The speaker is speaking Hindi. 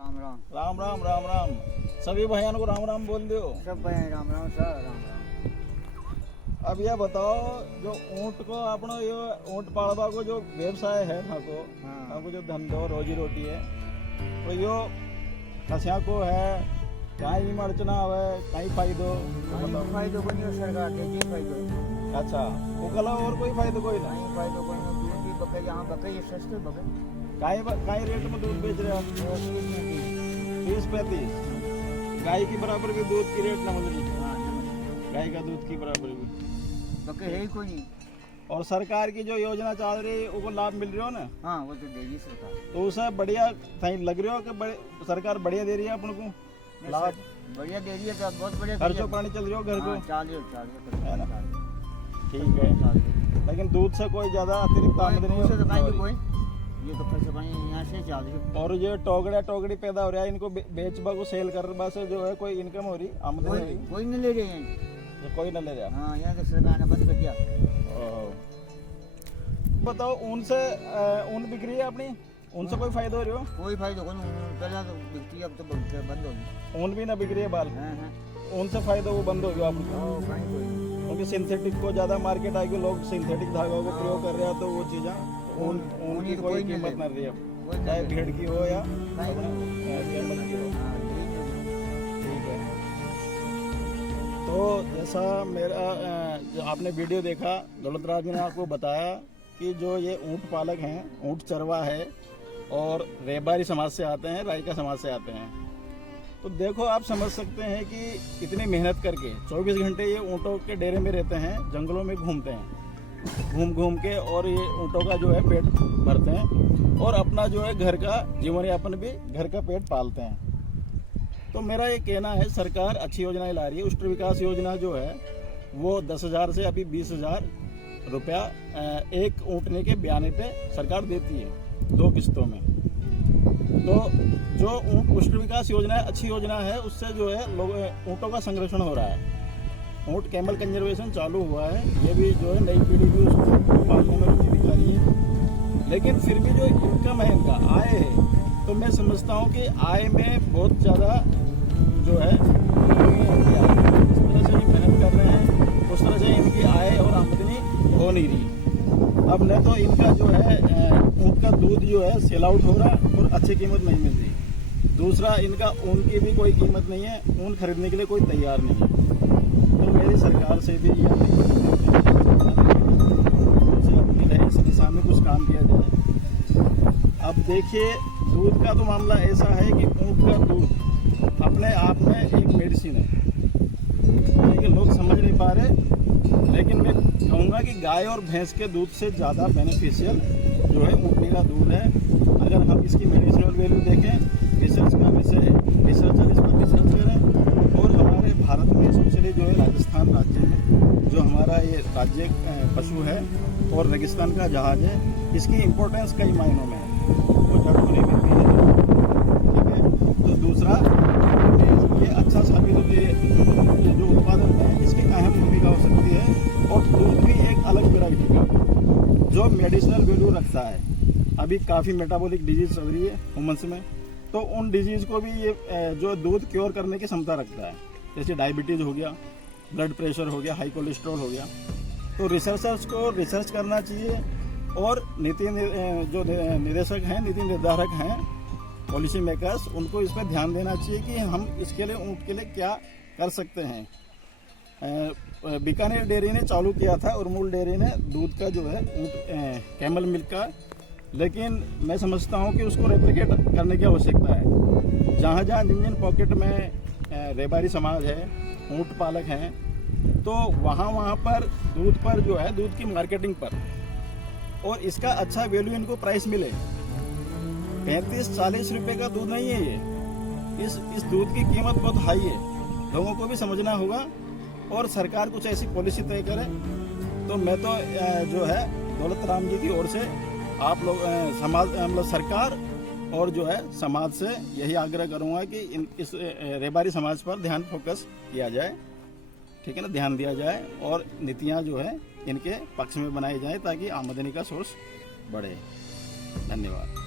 राम राम राम राम राम राम। सभी भाइयों को राम राम बोल दो। सब भाई राम राम सर राम राम। अब यह बताओ, जो ऊँट को अपना ये ऊँट पालवा को जो व्यवसाय है आपको जो धंधो रोजी रोटी है, तो यो खसिया को है कहीं मर्चना है कहीं फायदो फायदो को नहीं सरकार देती फायदो। अच्छा वो कला और कोई फायदो कोई ना नहीं फायदो कोई नहीं। दूध भी बके यहाँ बके ये सस्ते बके। कहीं रेट में दूध बेच रहे आप? 30-35 गाय की बराबर भी दूध की रेट ना मतलब गाय का दूध की बराबर भी बके है ही कोई नहीं। और सरकार की जो योजना चल रही है वो लाभ मिल रही हो ना? हाँ वो तो देगी सरकार। तो उसे बढ़िया लग रही हो कि सरकार बढ़िया दे रही है अपन को लाभ? बढ़िया दे रही है तो बहुत बढ़िया। खर्चो पानी चल रही हो घर को? चालिए है ना? ठीक है, लेकिन दूध से कोई ज्यादा अतिरिक्त आमदनी नहीं हो कोई ये तो खर्चो पानी यहाँ से चाल रही। और ये टोकड़ी पैदा हो रहा है, इनको बेच को सेल कर बस जो है कोई इनकम हो रही, आमदनी हो रही? कोई नहीं ले रहे हैं, ये कोई ना ले रहा। हाँ यहाँ तो सरकार ने बंद कर दिया। बताओ ऊन से ऊन बिक रही है अपनी, उनसे कोई फायदा हो रही हो? कोई फायदा कोई नहीं, पहले तो बिकती है अब तो बंद होगी। ऊन भी ना बिक रही है बाल? हाँ ऊन से फायदा वो बंद हो गया आपको? क्योंकि सिंथेटिक को ज्यादा मार्केट आएगी, लोग सिंथेटिक धागों को प्रयोग कर रहे हैं, तो वो चीज़ें ऊन की कोई कीमत न रही है, चाहे भेड़ की हो या कैमल की हो। ठीक है, तो जैसा मेरा जो आपने वीडियो देखा, दौलत राज ने आपको बताया कि जो ये ऊँट पालक हैं, ऊँट चरवा है और रेबारी समाज से आते हैं, रायका समाज से आते हैं, तो देखो आप समझ सकते हैं कि इतनी मेहनत करके 24 घंटे ये ऊँटों के डेरे में रहते हैं, जंगलों में घूमते हैं, घूम के और ये ऊँटों का जो है पेट भरते हैं और अपना जो है घर का जीवन यापन भी, घर का पेट पालते हैं। तो मेरा ये कहना है, सरकार अच्छी योजनाएं ला रही है। उष्ट विकास योजना जो है वो 10,000 से अभी 20,000 रुपया एक ऊँटने के बयाने पे सरकार देती है 2 किस्तों में। तो जो ऊँट पुष्ट विकास योजना है, अच्छी योजना है, उससे जो है लोग ऊँटों का संरक्षण हो रहा है। ऊँट कैमल कंजर्वेशन चालू हुआ है, ये भी जो है नई पीढ़ी भी उसको पालने में रुचि दिखा रही है। लेकिन फिर भी जो इनकम है, इनका आय है, तो मैं समझता हूँ कि आय में बहुत ज़्यादा जो है जिस तरह से ये मेहनत कर रहे हैं उस तरह से इनकी आय और आमदनी हो नहीं रही। अब न तो इनका जो है ऊँट का दूध जो है सेल आउट हो रहा और अच्छी कीमत नहीं मिल रही। दूसरा, इनका ऊन की भी कोई कीमत नहीं है, ऊन खरीदने के लिए कोई तैयार नहीं है। तो मेरी सरकार से भी ये अपील है, इस दिशा में कुछ काम किया जाए। अब देखिए, दूध का तो मामला ऐसा है कि ऊँट का दूध अपने आप में एक मेडिसिन है, लेकिन लोग समझ नहीं पा रहे। लेकिन मैं कहूँगा कि गाय और भैंस के दूध से ज़्यादा बेनिफिशियल जो है ऊँटने का दूध है। अगर हम इसकी मेडिसिनल वैल्यू देखें, रिसर्च का विषय है, रिसर्चर इस पर रिसर्च करें। और हमारे भारत में स्पेशली जो है राजस्थान राज्य में जो हमारा ये राज्य पशु है और रेगिस्तान का जहाज है, इसकी इम्पोर्टेंस कई मायनों में है, वो जड़ पूरी मिलती है। ठीक है, तो दूसरा ये अच्छा साबित जो उत्पादन है इसकी अहम भूमिका हो सकती है। और दूध भी एक अलग वैरायटी का जो मेडिसिनल वैल्यू रखता है। अभी काफ़ी मेटाबॉलिक डिजीज चल रही है ह्यूमन्स में, तो उन डिजीज़ को भी ये जो दूध क्योर करने की क्षमता रखता है। जैसे डायबिटीज़ हो गया, ब्लड प्रेशर हो गया, हाई कोलेस्ट्रॉल हो गया। तो रिसर्चर्स को रिसर्च करना चाहिए और जो निदेशक हैं, नीति निर्धारक हैं, पॉलिसी मेकर्स, उनको इस पर ध्यान देना चाहिए कि हम इसके लिए ऊँट के लिए क्या कर सकते हैं। बीकानेर डेयरी ने चालू किया था और मूल डेयरी ने दूध का जो है कैमल मिल्क का, लेकिन मैं समझता हूँ कि उसको रेप्लिकेट करने की आवश्यकता है। जहाँ जहाँ जिन जिन पॉकेट में रेबारी समाज है, ऊँट पालक हैं, तो वहाँ पर दूध पर जो है, दूध की मार्केटिंग पर और इसका अच्छा वैल्यू इनको प्राइस मिले। 35-40 रुपये का दूध नहीं है ये, इस दूध की कीमत बहुत हाई है। लोगों को भी समझना होगा और सरकार कुछ ऐसी पॉलिसी तय करे। तो मैं तो जो है दौलत राम जी की ओर से आप लोग समाज मतलब सरकार और जो है समाज से यही आग्रह करूंगा कि इस रेबारी समाज पर ध्यान फोकस किया जाए। ठीक है ना, ध्यान दिया जाए और नीतियाँ जो है इनके पक्ष में बनाई जाए ताकि आमदनी का सोर्स बढ़े। धन्यवाद।